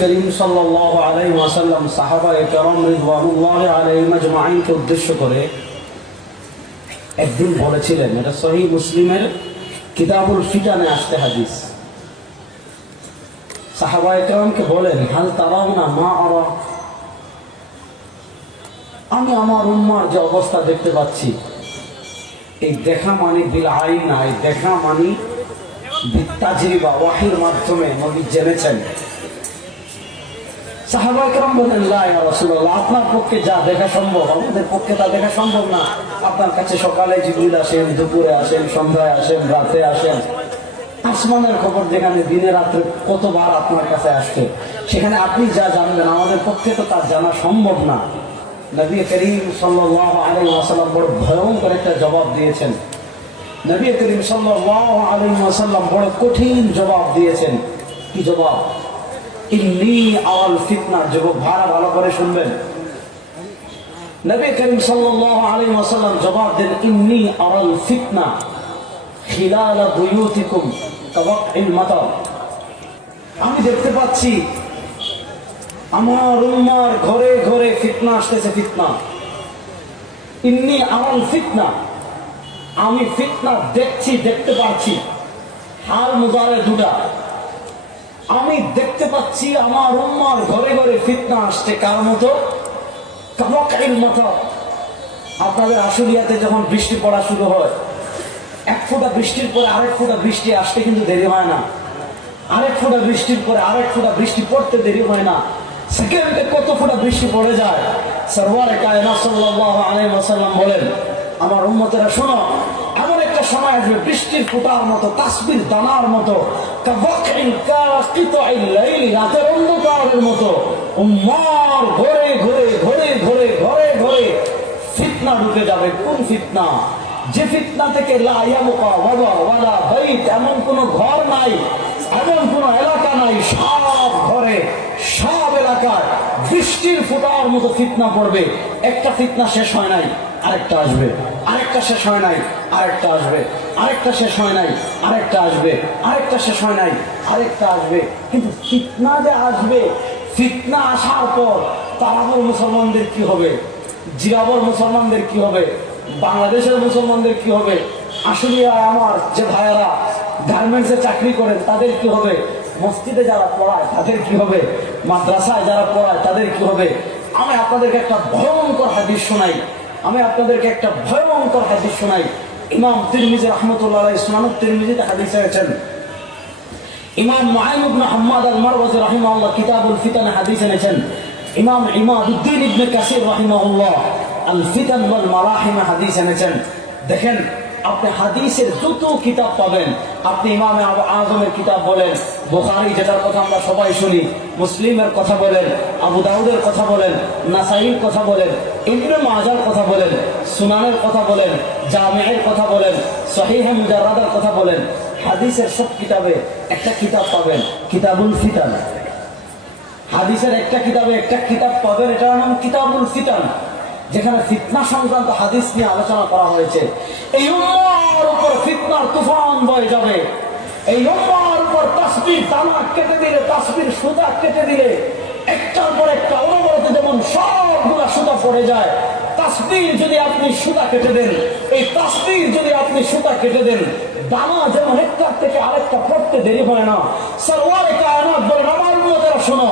করিম সাল্লাল্লাহু আলাইহি ওয়াসাল্লাম সাহাবায়ে কেরাম রিদওয়ানুল্লাহি আলাইহিম আজমাইনকে উদ্দেশ্য করে একদিন বলেছিলেন, এটা সহিহ মুসলিমের কিতাবুল ফিতানে আসছে হাদিস। সাহাবায়ে কেরামকে বলেন, হাল তারাউনা মা আরা, আমি আমার উম্মার যে অবস্থা দেখতে পাচ্ছি, এই দেখা মানি বিল আইন না, এই দেখা মানি বিত্তাজরিবা, ওয়াহির মাধ্যমে নবী জেনেছেন। সাহাবায়ে কেরাম বলেন, লা ইয়া রাসূলুল্লাহ, আপনার পক্ষে যা দেখা সম্ভব আমাদের পক্ষে তা দেখা সম্ভব না। আপনার কাছে সকালে জিবরিল আসেন, দুপুরে আসেন, সন্ধ্যায় আসেন, রাতে আসেন। আসমানের খবর যেখানে দিনে রাত্রে কতবার আপনার কাছে আসছে, সেখানে আপনি যা জানবেন আমাদের পক্ষে তো তা জানা সম্ভব না। নবী করিম সাল্লাল্লাহু আলাইহি ওয়াসাল্লাম বড় ভয়ঙ্কর একটা জবাব দিয়েছেন। নবী করিম সাল্লাল্লাহু আলাইহি ওয়াসাল্লাম বড় কঠিন জবাব দিয়েছেন। কি জবাব? ইন্নী আল ফিতনা। যুবক ভাড়া ভালো করে শুনবেন। নবী করিম সাল্লাল্লাহু আলাইহি ওয়াসাল্লাম জবাব দেন, ইন্নী আল ফিতনা খিলাল বুয়ুতিকুম কাওয়াকিল মাতার। আমি দেখতে পাচ্ছি আমার উম্মার ঘরে ঘরে ফিতনা আসতেছে, ফিতনা। ইন্নী আল ফিতনা, আমি ফিতনা দেখছি, দেখতে পাচ্ছি। হাল মুজারে দুটা। আমি দেখতে পাচ্ছি আমার উম্মার ঘরে ঘরে ফিতনা আসছে, কার মতো? কাওয়াকিল মাতার। আপনাদের আশুলিয়াতে যখন বৃষ্টি পড়া শুরু হয়, এক ফোঁটা বৃষ্টির পরে আরেক ফোঁটা বৃষ্টি আসতে কিন্তু দেরি হয় না। আরেক ফোঁটা বৃষ্টির পরে আরেক ফোঁটা বৃষ্টি পড়তে দেরি হয় না। সেকেন্ডে কত ফোঁটা বৃষ্টি পড়ে যায়। সরওয়ারে কায়নাত সাল্লাল্লাহু আলাইহি ওয়াসাল্লাম বলেন, আমার উম্মতেরা শোনো, এমন একটা সময় আসবে বৃষ্টির ফোঁটার মতো, তাসবির দানার মতো, কাওয়াকিল কাকিতাইল লাইল, রাতের অন্ধকারের মতো উম্মার ঘরে ঘরে ঘরে ঘরে ঘরে ঘরে ফিতনা ঢুকে যাবে। কোন ফিতনা? যে ফিতনা থেকে লা ইয়াবকা ওয়ালা বাইত, এমন কোন ঘর নাই, এমন কোন এলাকা নাই, সব ঘরে সব এলাকায় বৃষ্টির ফোঁটার মতো ফিতনা পড়বে। একটা ফিতনা শেষ হয় নাই, আরেকটা আসবে। আরেকটা শেষ হয় নাই, আরেকটা আসবে। আরেকটা শেষ হয় নাই, আরেকটা আসবে। আরেকটা শেষ হয় নাই, আরেকটা আসবে। কিন্তু ফিতনা যে আসবে, ফিতনা আসার পর তারাবর মুসলমানদের কি হবে? জিরাবর মুসলমানদের কি হবে? বাংলাদেশের মুসলমানদের কি হবে? আশুলিয়ায় আমার যে ভাইয়ারা গার্মেন্টসে চাকরি করেন তাদের কি হবে? মসজিদে যারা পড়ায় তাদের কি হবে? মাদ্রাসায় যারা পড়ায় তাদের কি হবে? আমি আপনাদেরকে একটা ভয়ঙ্কর হাদিস শোনাই। ইমাম তিরমিজি রাহমাতুল্লাহ আলাইহি সুনানুত তিরমিজিতে হাদিস এনেছেন। ইমাম মুআইন ইবনে হাম্মাদ আল-মারওয়াজি রাহিমাহুল্লাহ কিতাবুল ফিতানে হাদিস এনেছেন। ইমাম ইমাদউদ্দিন ইবনে কাসির রাহিমাহুল্লাহ আল ফিতান ওয়াল মারাহিম হাদিস এনেছেন। দেখেন, আপনি হাদিসের যত কিতাব পাবেন, আপনি ইমামে আজমের কিতাব বলেন, বুখারী যেটার কথা আমরা সবাই শুনি, মুসলিমের কথা বলেন, আবু দাউদের কথা বলেন, নাসাইর কথা বলেন, ইবনে মাজার কথা বলেন, সুনানের কথা বলেন, জামিয়ের কথা বলেন, সহিহ মুজাররাদের কথা বলেন, হাদিসের সব কিতাবে একটা কিতাব পাবেন, কিতাবুল ফিতান। হাদিসের একটা কিতাবে একটা কিতাব পাবেন, এটার নাম কিতাবুল ফিতান, যেখানে ফিতনা সংক্রান্ত হাদিস নিয়ে আলোচনা করা হয়েছে। এই উম্মার উপর ফিতনার তুফান বয়ে যাবে। এই উম্মার উপর তাসবির দানা কেটে দিলে, তাসবির সুতা কেটে দিলে, একটার পর একটা অনবরত যেমন সবগুলা সুতা পড়ে যায়, তাসবির যদি আপনি সুতা কেটে দেন, এই তাসবির যদি আপনি সুতা কেটে দেন, দানা যেমন একটার থেকে আরেকটা পড়তে দেরি হয় না। সরওয়ারে কায়নাত বলেন, আমার উম্মতেরা শোনো,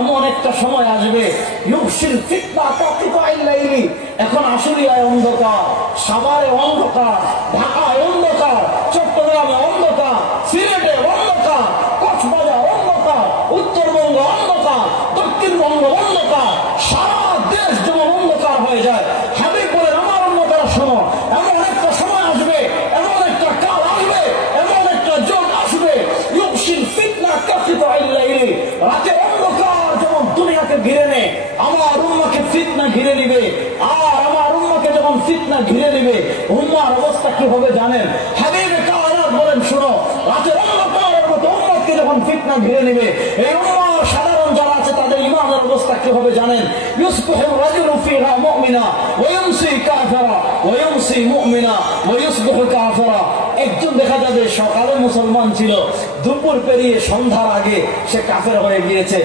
এমন একটা সময় আসবে, ইউকশিল ফিতনা কাকিতাইল লাইলি। এখন আশুলিয়ায় অন্ধকার, সাভারে অন্ধকার, ঢাকায় অন্ধকার, চট্টগ্রামে অন্ধকার, সিলেটে অন্ধকার, কক্সবাজার অন্ধকার, উত্তরবঙ্গ অন্ধকার, দক্ষিণবঙ্গ অন্ধকার, সারা দেশ যেমন অন্ধকার হয়ে যায়। হাবিব বলেন, আমার উম্মতেরা শোনো, এমন একটা সময় আসবে, এমন একটা কাল আসবে, এমন একটা যুগ আসবে, ইউকশিল ফিতনা কাকিতাইল লাইলি। রাতে অন্ধকার যেমন দুনিয়াকে ঘিরে নেয়, আমার উম্মাকে ফিতনা ঘিরে নিবে। আর আমার উম্মাকে যখন ফিতনা ঘিরে নিবে, উম্মার অবস্থা কি হবে জানেন? হাবিব কায়নাত বলেন, শোনো, রাতে অন্ধকারের মতো উম্মতকে যখন ফিতনা ঘিরে নিবে, এই উম্মার সাধারণ যারা আছে তাদের ঈমানের অবস্থা কি হবে জানেন? ইউসবিহু রাজুলু ফিহা মুমিনা ওয়া ইউমসি কাফিরা ওয়া ইউমসি মুমিনা ওয়া ইউসবিহু কাফিরা। একজন দেখা যাবে সকালে মুসলমান ছিল, দুপুর পেরিয়ে সন্ধ্যার আগে সে কাফের হয়ে গিয়েছে।